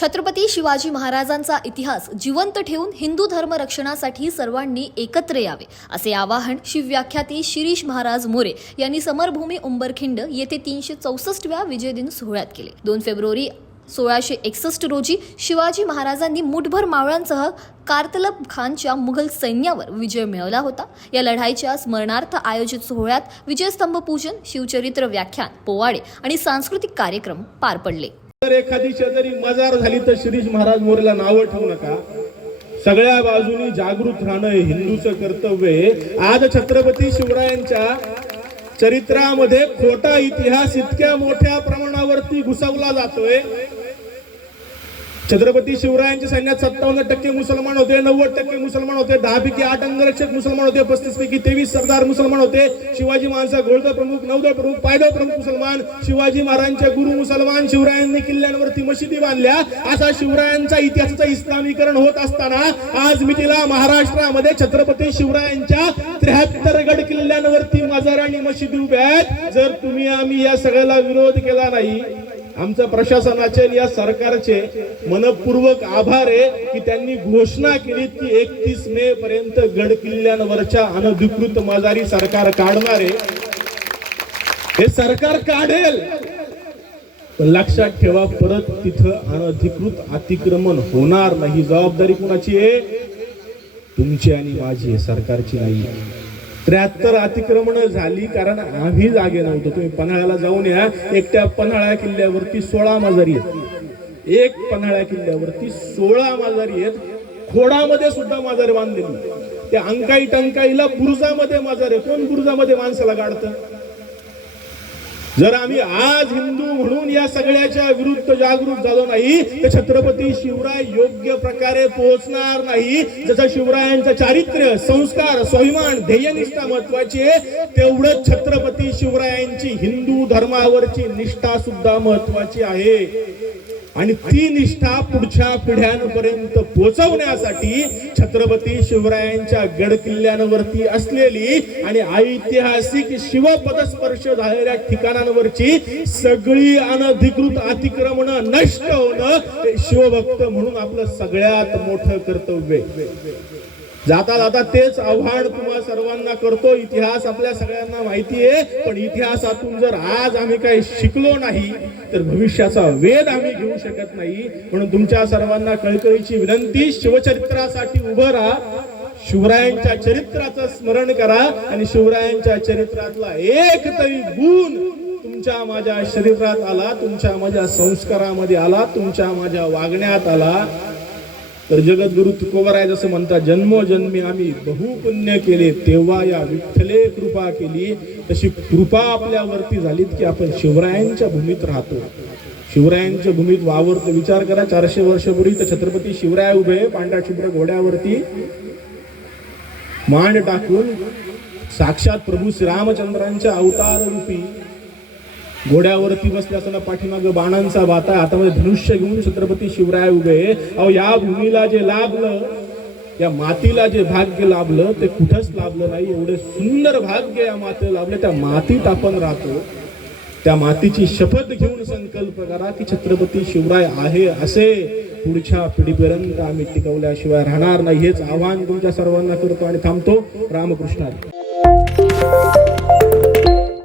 छत्रपती शिवाजी महाराजांचा इतिहास जिवंत ठेवून हिंदू धर्म रक्षणासाठी सर्वांनी एकत्र यावे असे आवाहन शिवव्याख्याते शिरीष महाराज मोरे यांनी समरभूमी उंबरखिंड येथे 364व्या विजय दिन सोहळ्यात केले। 2 फेब्रुवारी 1661 रोजी शिवाजी महाराजांनी मुठभर मावळांसह कारतलब खानच्या मुघल सैन्यावर विजय मिळवला होता। या लढाईच्या स्मरणार्थ आयोजित सोहळ्यात विजयस्तंभ पूजन, शिवचरित्र व्याख्यान, पोवाडे आणि सांस्कृतिक कार्यक्रम पार पडले। जर एखादी शेजारी मजार झाली तर शिरीष महाराज मोरेला नाव ठेवू नका। सगळ्या बाजूनी जागृत राहणं हे हिंदूचं कर्तव्य आहे। आज छत्रपती शिवरायांच्या चरित्रामध्ये खोटा इतिहास इतक्या मोठ्या प्रमाणावरती घुसवला जातोय। छत्रपती शिवरायांच्या सैन्यात 57% मुसलमान होते, 90% मुसलमान होते, 10 पैकी 8 अंगरक्षक मुसलमान होते, 35 पैकी 23 सरदार मुसलमान होते। शिवाजी महाराजांचा घोडदळ प्रमुख, नौदळ प्रमुख, पायदळ प्रमुख मुसलमान, शिवाजी महाराजांचे गुरु मुसलमान, शिवरायांनी किल्ल्यांवरती मशिदी बांधल्या। असा शिवरायांचा इतिहासाचं इस्लामीकरण होत असताना आज मितीला महाराष्ट्रामध्ये छत्रपती शिवरायांच्या 73 गड किल्ल्यांवरती मजार आणि मशिदी उभ्या आहेत। जर तुम्ही आम्ही या सगळ्याला विरोध केला नाही, आमच्या प्रशासनाचे या सरकारचे मनपूर्वक आभार आहे की त्यांनी घोषणा केली की 31 मे पर्यंत गड किल्ल्यांवरच्या अनधिकृत मजारी सरकार काढणार आहे। हे सरकार काढेल, पण लक्षात ठेवा परत तिथं अनधिकृत अतिक्रमण होणार नाही। जबाबदारी कोणाची आहे? तुमची आणि माझी आहे, सरकारची नाही। 73 अतिक्रमण झाली कारण आम्ही जागे नव्हतो। तुम्ही पन्हाळ्याला जाऊन या, एकट्या पन्हाळा किल्ल्यावरती 16 मजारी आहेत। एक पन्हाळा किल्ल्यावरती 16 मजारी आहेत। खोडामध्ये सुद्धा मजार बांधलेली, त्या अंकाई टंकाईला बुरुजामध्ये मजार आहे। कोण बुरुजामध्ये माणसाला काढतं? जर आम्ही आज हिंदू म्हणून या सगळ्याच्या विरुद्ध जागृत झालो नाही तर छत्रपती शिवराय योग्य प्रकारे पोहोचणार नाही। जसं शिवरायांचं चारित्र्य, संस्कार, स्वाभिमान, ध्येयनिष्ठा महत्वाची आहे, तेवढंच छत्रपती शिवरायांची हिंदू धर्मावरची निष्ठा सुद्धा महत्वाची आहे। आणि ती निष्ठा पुढच्या पिढ्यांपर्यंत पोहोचवण्यासाठी छत्रपती शिवरायांच्या गड किल्ल्यांवरती असलेली आणि ऐतिहासिक शिवपदस्पर्श झालेल्या ठिकाणांवरची सगळी अनधिकृत अतिक्रमण नष्ट होणं हे शिवभक्त म्हणून आपलं सगळ्यात मोठं कर्तव्य आहे। जाता जाता तेच आव्हान तुम्हा सर्वांना करतो। इतिहास आपल्या सगळ्यांना माहिती आहे, पण इतिहासातून जर आज आम्ही काही शिकलो नाही तर भविष्याचा वेध आम्ही घेऊ शकत नाही। म्हणून तुमच्या सर्वांना कळकळीची विनंती, शिवचरित्रासाठी उभं राहा, शिवरायांच्या चरित्राचं स्मरण करा आणि शिवरायांच्या चरित्रातला एक तरी गुण तुमच्या माझ्या शरीरात आला, तुमच्या माझ्या संस्कारामध्ये आला, तुमच्या माझ्या वागण्यात आला तर जगद्गुरु तुकोबराय जसं म्हणतात, जन्मोजन्मी आम्ही बहुपुण्य केले तेव्हा या विठ्ठले कृपा केली। तशी कृपा आपल्यावरती झालीत की आपण शिवरायांच्या भूमीत राहतो, शिवरायांच्या भूमीत वावरतो। विचार करा, 400 वर्षापूर्वी तर छत्रपती शिवराय उभे पांढऱ्या शुभ्र घोड्यावरती मांड टाकून साक्षात प्रभू श्रीरामचंद्रांच्या अवतार रूपी घोड्यावरती बसले असताना पाठीमागे बाणांचा बाता, हातामध्ये धनुष्य घेऊन छत्रपती शिवराय उभे। अहो, या भूमीला जे लाभलं, या मातीला जे भाग्य लाभलं ते कुठंच लाभलं नाही। एवढे सुंदर भाग्य या मातीला लाभले, त्या मातीत आपण राहतो। त्या मातीची शपथ घेऊन संकल्प करा की छत्रपती शिवराय आहे असे पुढच्या पिढीपर्यंत आम्ही टिकवल्याशिवाय राहणार नाही। हेच आव्हान तुमच्या सर्वांना करतो आणि थांबतो। रामकृष्ण।